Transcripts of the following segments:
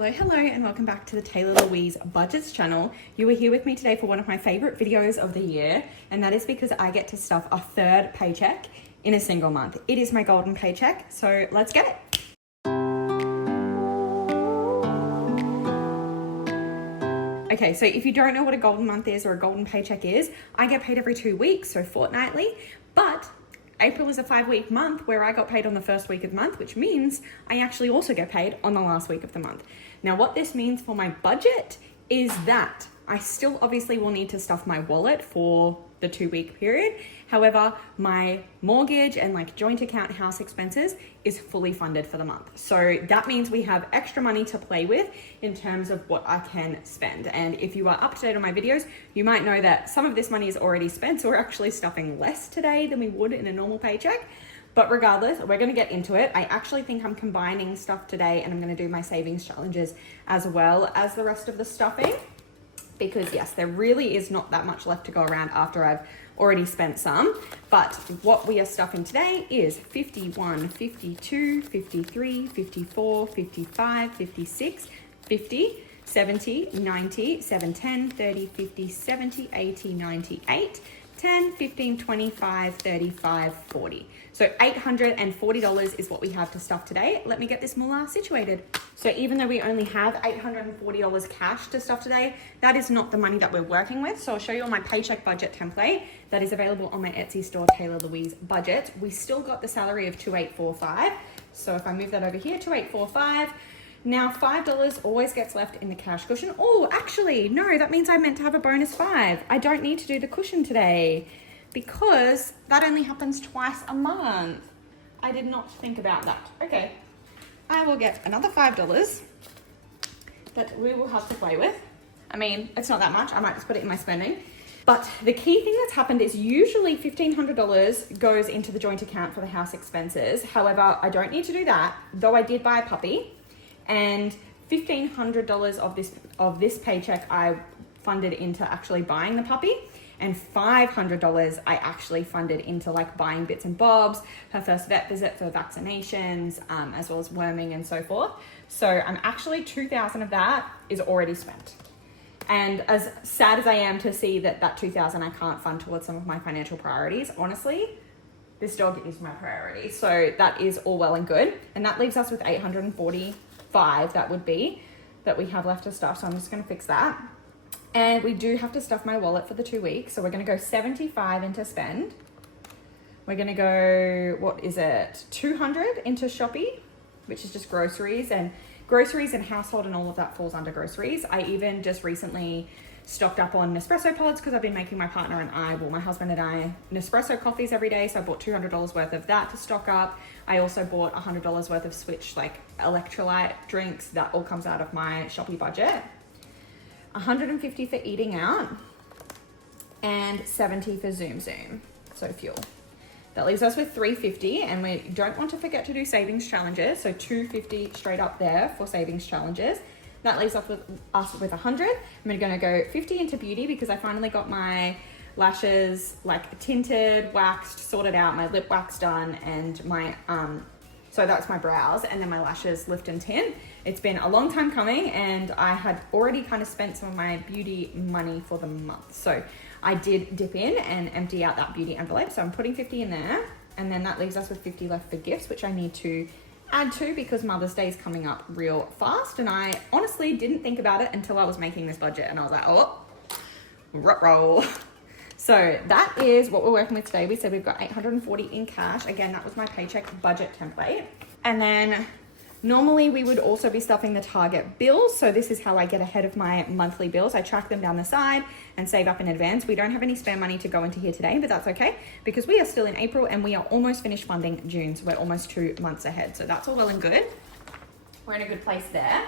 Hello, and welcome back to the Taylah Louise Budgets channel. You are here with me today for one of my favorite videos of the year, and that is because I get to stuff a third paycheck in a single month. It is my golden paycheck, so let's get it. Okay, so if you don't know what a golden month is or a golden paycheck is, I get paid every 2 weeks, so fortnightly, but April is a 5-week month where I got paid on the first week of the month, which means I actually also get paid on the last week of the month. Now, what this means for my budget is that I still obviously will need to stuff my wallet for the 2-week period. However, my mortgage and like joint account house expenses is fully funded for the month. So that means we have extra money to play with in terms of what I can spend. And if you are up to date on my videos, you might know that some of this money is already spent. So we're actually stuffing less today than we would in a normal paycheck. But regardless, we're going to get into it. I actually think I'm combining stuff today, and I'm going to do my savings challenges as well as the rest of the stuffing. Because yes, there really is not that much left to go around after I've already spent some. But what we are stuffing today is 51, 52, 53, 54, 55, 56, 50, 70, 90, 7, 10, 30, 50, 70, 80, 98, 10, 15, 25, 35, 40. So $840 is what we have to stuff today. Let me get this moolah situated. So even though we only have $840 cash to stuff today, that is not the money that we're working with. So I'll show you on my paycheck budget template that is available on my Etsy store, Taylah Louise Budget. We still got the salary of $2,845. So if I move that over here, $2,845. Now $5 always gets left in the cash cushion. Oh, actually, no, that means I meant to have a bonus $5. I don't need to do the cushion today because that only happens twice a month. I did not think about that. Okay, I will get another $5 that we will have to play with. I mean, it's not that much. I might just put it in my spending. But the key thing that's happened is usually $1,500 goes into the joint account for the house expenses. However, I don't need to do that, though I did buy a puppy. And $1,500 of this paycheck I funded into actually buying the puppy, and $500 I actually funded into like buying bits and bobs, her first vet visit for vaccinations, as well as worming and so forth. So I'm actually $2,000 of that is already spent. And as sad as I am to see that $2,000 I can't fund towards some of my financial priorities, honestly, this dog is my priority. So that is all well and good. And that leaves us with $845 that we have left to stuff. So I'm just going to fix that. And we do have to stuff my wallet for the 2 weeks. So we're going to go 75 into spend. We're going to go, what is it? 200 into Shopee, which is just groceries and household, and all of that falls under groceries. I even just recently stocked up on Nespresso pods because I've been making my partner and I, well, my husband and I, Nespresso coffees every day. So I bought $200 worth of that to stock up. I also bought $100 worth of Switch, like electrolyte drinks. That all comes out of my Shopee budget. $150 for eating out and $70 for Zoom, so fuel. That leaves us with $350, and we don't want to forget to do savings challenges. So $250 straight up there for savings challenges. That leaves us with $100. I'm going to go 50 into beauty because I finally got my lashes like tinted, waxed, sorted out, my lip wax done, and my so that's my brows, and then my lashes lift and tint. It's been a long time coming, and I had already kind of spent some of my beauty money for the month. So I did dip in and empty out that beauty envelope. So I'm putting 50 in there, and then that leaves us with 50 left for gifts, which I need to add to because Mother's Day is coming up real fast. And I honestly didn't think about it until I was making this budget, and I was like, oh, roll. So that is what we're working with today. We said we've got $840 in cash. Again, that was my paycheck budget template. And then normally we would also be stuffing the Target bills. So this is how I get ahead of my monthly bills. I track them down the side and save up in advance. We don't have any spare money to go into here today, but that's okay because we are still in April and we are almost finished funding June. So we're almost 2 months ahead. So that's all well and good. We're in a good place there.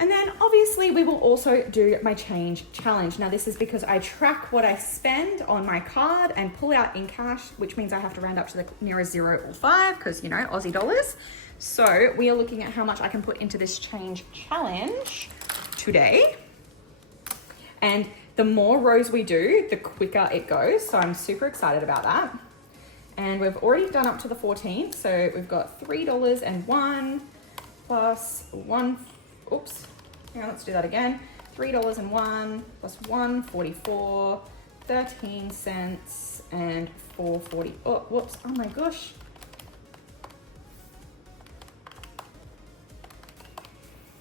And then obviously we will also do my change challenge. Now this is because I track what I spend on my card and pull out in cash, which means I have to round up to the nearest 0 or 5 because, you know, Aussie dollars. So we are looking at how much I can put into this change challenge today. And the more rows we do, the quicker it goes. So I'm super excited about that. And we've already done up to the 14th. So we've got $3 and $1, plus oops, hang on, let's do that again. $3.01 plus 1.44, 13 cents and 4.40. Oh, whoops, oh my gosh.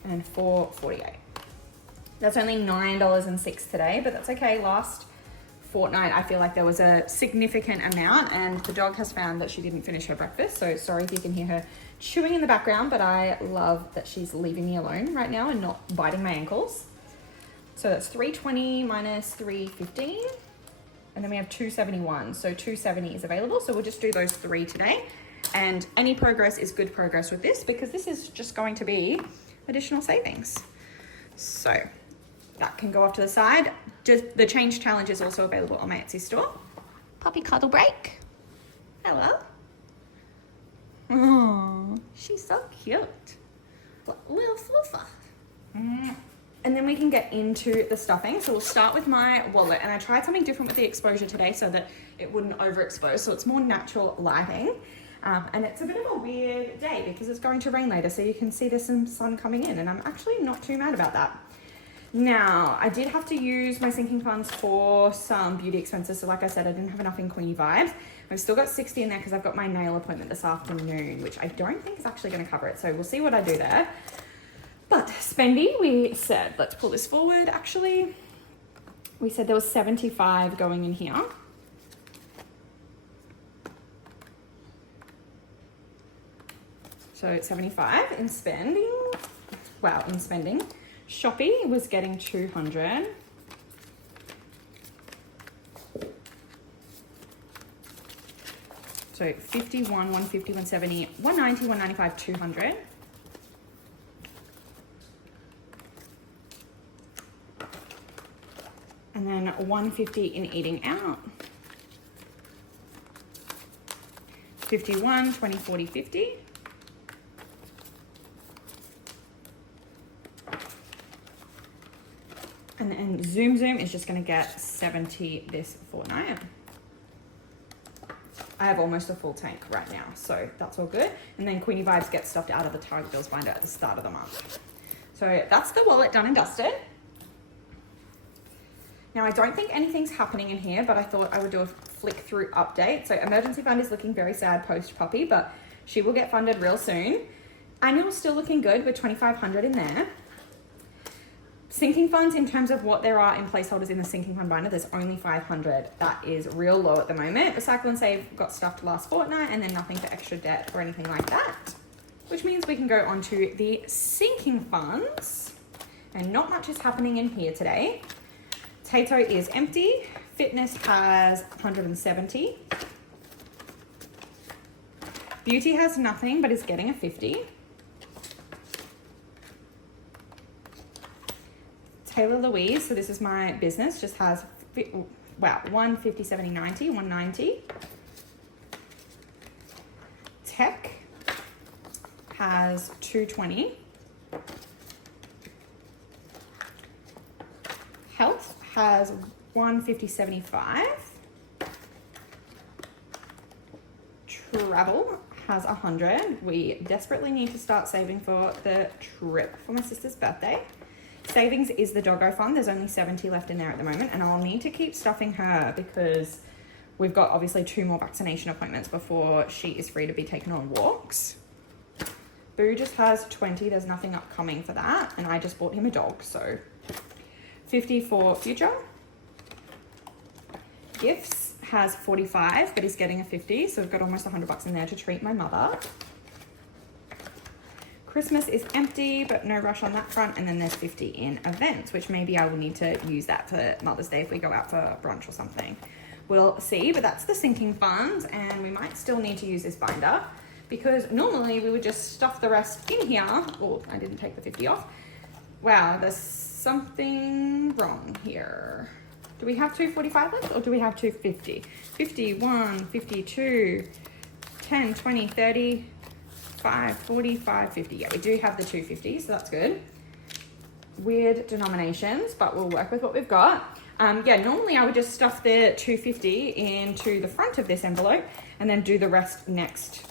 And 4.48. That's only $9.06 today, but that's okay. Last fortnight, I feel like there was a significant amount, and the dog has found that she didn't finish her breakfast. So sorry if you can hear her chewing in the background, but I love that she's leaving me alone right now and not biting my ankles. So that's 320 minus 315, and then we have 271. So 270 is available. So we'll just do those three today, and any progress is good progress with this, because this is just going to be additional savings. So that can go off to the side. Just the change challenge is also available on my Etsy store. Puppy cuddle break. Hello. Oh, she's so cute. Little floofer. And then we can get into the stuffing. So we'll start with my wallet, and I tried something different with the exposure today so that it wouldn't overexpose. So it's more natural lighting. And it's a bit of a weird day because it's going to rain later, so you can see there's some sun coming in, and I'm actually not too mad about that. Now, I did have to use my sinking funds for some beauty expenses. So like I said, I didn't have enough in Queenie Vibes. I've still got 60 in there because I've got my nail appointment this afternoon, which I don't think is actually going to cover it. So we'll see what I do there. But spendy, we said, let's pull this forward actually. We said there was 75 going in here. So 75 in spending. Wow, in spending. Shopee was getting 200. So 51, 150, 170, 190, 195, 200. And then 150 in eating out. 51, 20, 40, 50. And then Zoom is just going to get 70 this fortnight. I have almost a full tank right now, so that's all good. And then Queenie Vibes gets stuffed out of the Target Bills binder at the start of the month. So that's the wallet done and dusted. Now, I don't think anything's happening in here, but I thought I would do a flick through update. So emergency fund is looking very sad post puppy, but she will get funded real soon. Annual's still looking good with 2,500 in there. Sinking funds, in terms of what there are in placeholders in the sinking fund binder, there's only 500. That is real low at the moment. Recycle and Save got stuffed last fortnight, and then nothing for extra debt or anything like that, which means we can go on to the sinking funds, and not much is happening in here today. Tato is empty. Fitness has 170. Beauty has nothing, but is getting a 50. Taylah Louise, so this is my business, just has, wow, 150, 70, 90, 190. Tech has 220. Health has 150, 75. Travel has 100. We desperately need to start saving for the trip for my sister's birthday. Savings is the doggo fund. There's only 70 left in there at the moment, and I'll need to keep stuffing her because we've got obviously 2 more vaccination appointments before she is free to be taken on walks. Boo just has 20. There's nothing upcoming for that, and I just bought him a dog, so 50 for future. Gifts has 45, but he's getting a 50, so we've got almost $100 in there to treat my mother. Christmas is empty, but no rush on that front. And then there's 50 in events, which maybe I will need to use that for Mother's Day if we go out for brunch or something. We'll see, but that's the sinking funds, and we might still need to use this binder because normally we would just stuff the rest in here. Oh, I didn't take the 50 off. Wow, there's something wrong here. Do we have 245 left or do we have 250? 51, 52, 10, 20, 30, 5, 45, 50. Yeah, we do have the 250, so that's good. Weird denominations, but we'll work with what we've got. Yeah, normally I would just stuff the 250 into the front of this envelope and then do the rest next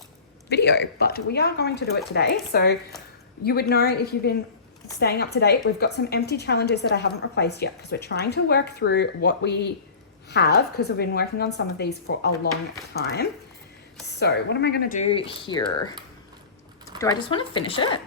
video, but we are going to do it today. So you would know if you've been staying up to date, we've got some empty challenges that I haven't replaced yet because we're trying to work through what we have because we've been working on some of these for a long time. So what am I going to do here? Do I just want to finish it?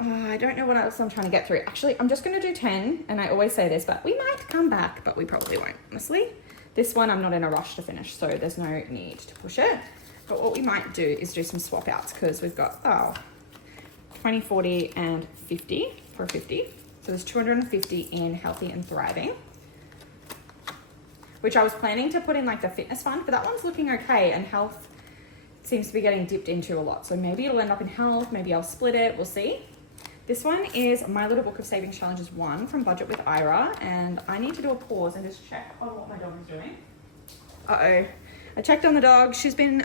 I don't know what else I'm trying to get through. Actually, I'm just going to do 10, and I always say this, but we might come back, but we probably won't, honestly. This one I'm not in a rush to finish, so there's no need to push it. But what we might do is do some swap outs because we've got 20, 40, and 50 for 50. So there's 250 in healthy and thriving, which I was planning to put in like the fitness fund, but that one's looking okay, and health seems to be getting dipped into a lot. So maybe it'll end up in health, maybe I'll split it, we'll see. This one is My Little Book of Savings Challenges 1 from Budget with Ira, and I need to do a pause and just check on what my dog is doing. Uh-oh. I checked on the dog. She's been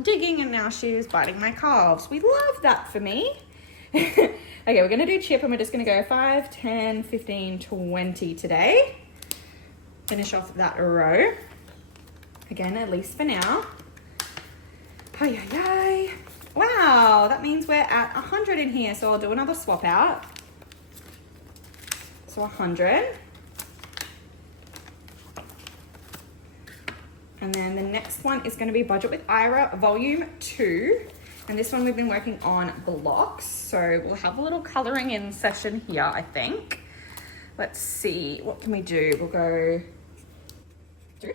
digging, and now she's biting my calves. We love that for me. Okay, we're going to do chip, and we're just going to go 5, 10, 15, 20 today. Finish off that row. Again, at least for now. Ay. Wow, that means we're at 100 in here, so I'll do another swap out. So 100. And then the next one is going to be Budget with Ira, Volume 2. And this one we've been working on blocks. So we'll have a little colouring in session here, I think. Let's see, what can we do? We'll go 3,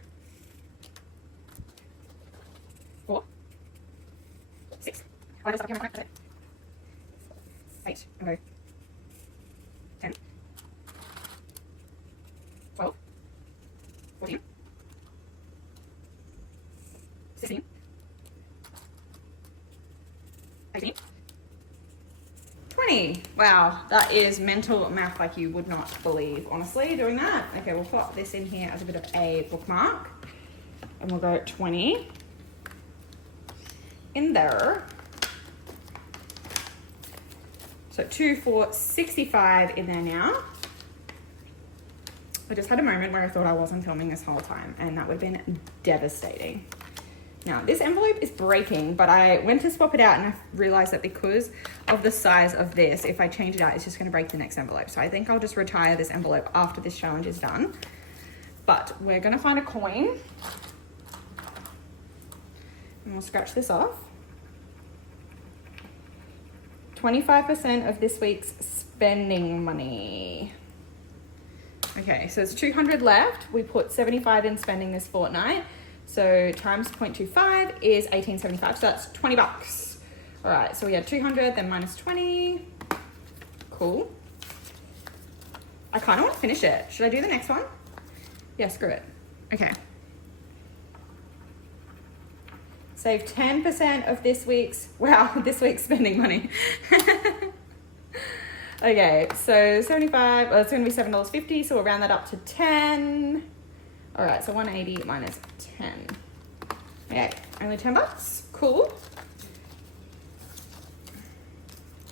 4, 6. Oh, I camera. 8. Okay. 10. 12. 14. 16. 18. 20. Wow, that is mental math like you would not believe, honestly, doing that. Okay, we'll pop this in here as a bit of a bookmark. And we'll go at 20. In there. So 2, 4, 65 in there now. I just had a moment where I thought I wasn't filming this whole time, and that would have been devastating. Now, this envelope is breaking, but I went to swap it out and I realized that because of the size of this, if I change it out, it's just going to break the next envelope. So I think I'll just retire this envelope after this challenge is done. But we're going to find a coin. And we'll scratch this off. 25% of this week's spending money. Okay, so there's 200 left. We put 75 in spending this fortnight. So times 0.25 is 18.75. So that's 20 bucks. All right, so we had 200, then minus 20. Cool. I kind of want to finish it. Should I do the next one? Yeah, screw it. Okay. Save 10% of this week's spending money. Okay, so 75, well, it's going to be $7.50, so we'll round that up to 10. All right, so 180 minus 10. Okay, only 10 bucks. Cool.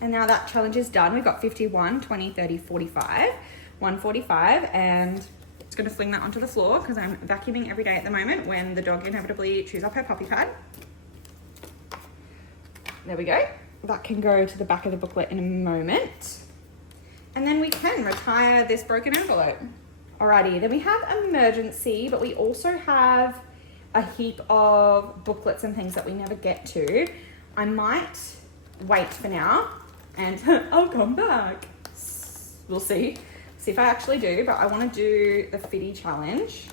And now that challenge is done. We've got 51, 20, 30, 45, 145, and it's going to fling that onto the floor because I'm vacuuming every day at the moment when the dog inevitably chews up her puppy pad. There we go. That can go to the back of the booklet in a moment. And then we can retire this broken envelope. Alrighty, then we have emergency, but we also have a heap of booklets and things that we never get to. I might wait for now and I'll come back. We'll see if I actually do, but I want to do the Fitty challenge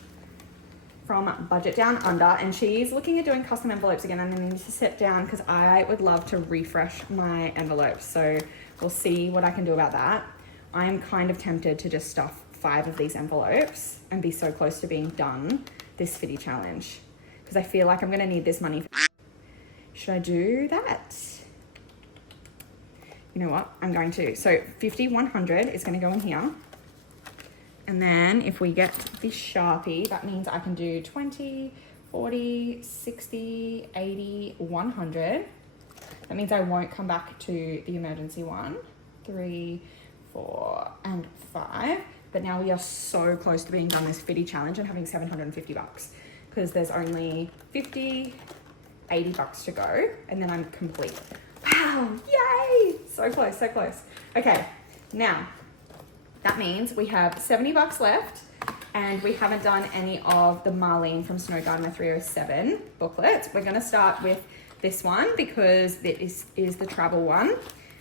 from Budget Down Under, and she's looking at doing custom envelopes again, and I need to sit down because I would love to refresh my envelopes. So we'll see what I can do about that. I'm kind of tempted to just stuff 5 of these envelopes and be so close to being done this Fitty challenge because I feel like I'm going to need this money. Should I do that? You know what? I'm going to. So 50, 100 is going to go in here. And then if we get the Sharpie, that means I can do 20, 40, 60, 80, 100. That means I won't come back to the emergency one. 3, 4, and 5. But now we are so close to being done this Fitty challenge and having 750 bucks because there's only 50, 80 bucks to go, and then I'm complete. Wow, Wow, yay! So close, so close. Okay, now that means we have $70 left, and we haven't done any of the Marlene from Snow Gardener 307 booklets. We're gonna start with this one because it is the travel one,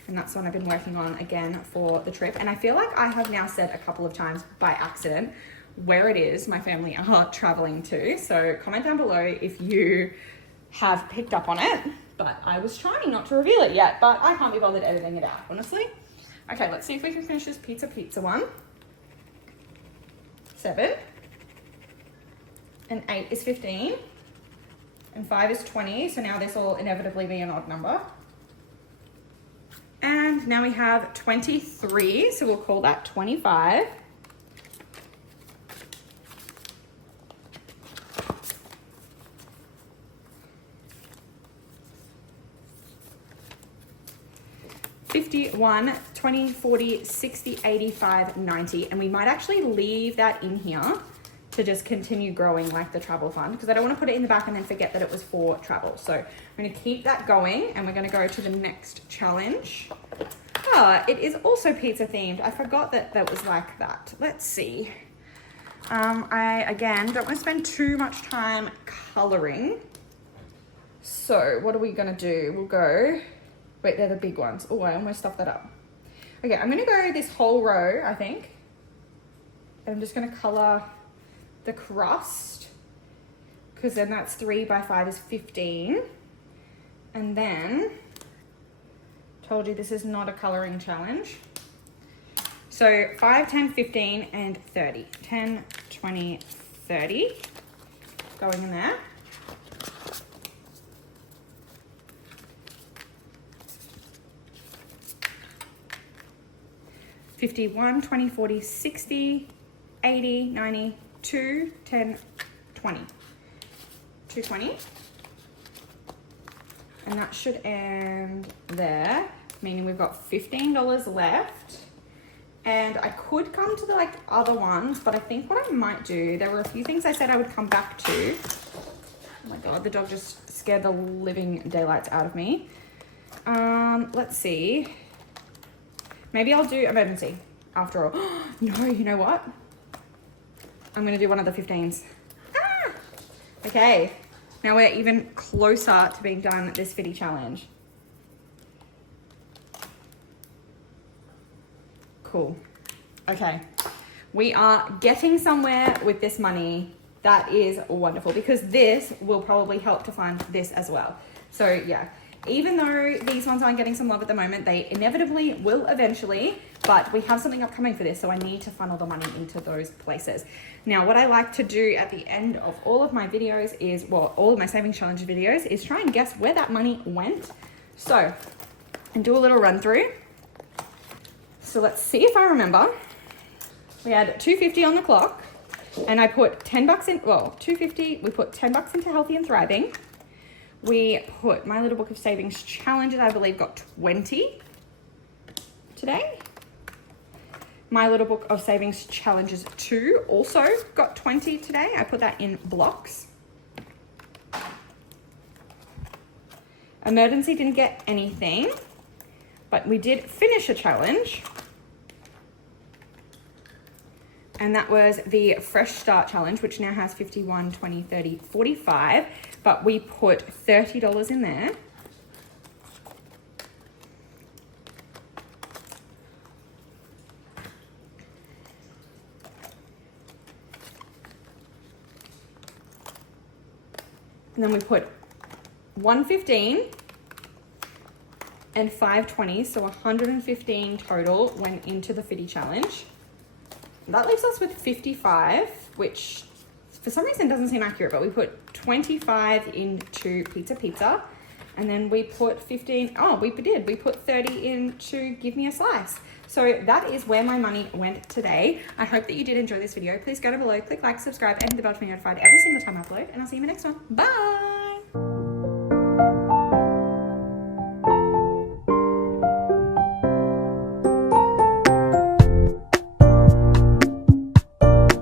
and that's the one I've been working on again for the trip. And I feel like I have now said a couple of times by accident where it is my family are traveling to. So comment down below if you have picked up on it, but I was trying not to reveal it yet, but I can't be bothered editing it out, honestly. Okay, let's see if we can finish this pizza one. 7 and 8 is 15 and 5 is 20, so now this will inevitably be an odd number. And now we have 23, so we'll call that 25. $51, $20, $40, $60, $85, $90, and we might actually leave that in here to just continue growing like the travel fund, because I don't want to put it in the back and then forget that it was for travel. So I'm going to keep that going, and we're going to go to the next challenge. It is also pizza themed. I forgot that that was like that. Let's see. I again don't want to spend too much time coloring, so what are we going to do? We'll go, wait, they're the big ones. Oh, I almost stuffed that up. Okay, I'm gonna go this whole row, I think. And I'm just gonna color the crust, because then that's 3 by 5 is 15. And then, told you this is not a coloring challenge. So 5, 10, 15, and 30. 10, 20, 30. Going in there. $51, $20, $40, $60, $80, $90, $2, $10, $20. $220. And that should end there, meaning we've got $15 left. And I could come to the like other ones, but I think what I might do, there were a few things I said I would come back to. Oh my God, the dog just scared the living daylights out of me. Let's see. Maybe I'll do emergency after all. No, you know what? I'm gonna do one of the 15s. Ah! Okay, now we're even closer to being done this fitty challenge. Cool. Okay, we are getting somewhere with this money. That is wonderful, because this will probably help to fund this as well. So yeah. Even though these ones aren't getting some love at the moment, they inevitably will eventually, but we have something upcoming for this, so I need to funnel the money into those places. Now, what I like to do at the end of all of my videos is, well, all of my savings challenge videos, is try and guess where that money went. So, and do a little run through. So let's see if I remember. We had $250 on the clock, and I put 10 bucks in, well, $250, we put 10 bucks into Healthy and Thriving. We put My Little Book of Savings Challenges, I believe, got 20 today. My Little Book of Savings Challenges 2 also got 20 today. I put that in blocks. Emergency didn't get anything, but we did finish a challenge. And that was the Fresh Start Challenge, which now has 51, 20, 30, 45. But we put $30 in there. And then we put 115 and 520, so 115 total went into the Fitty Challenge. That leaves us with 55, which for some reason doesn't seem accurate, but we put 25 into Pizza, and then we put 15, we put 30 into Give Me a Slice. So that is where my money went today. I hope that you did enjoy this video. Please go down below, click like, subscribe, and hit the bell to be notified every single time I upload, and I'll see you in the next one. Bye!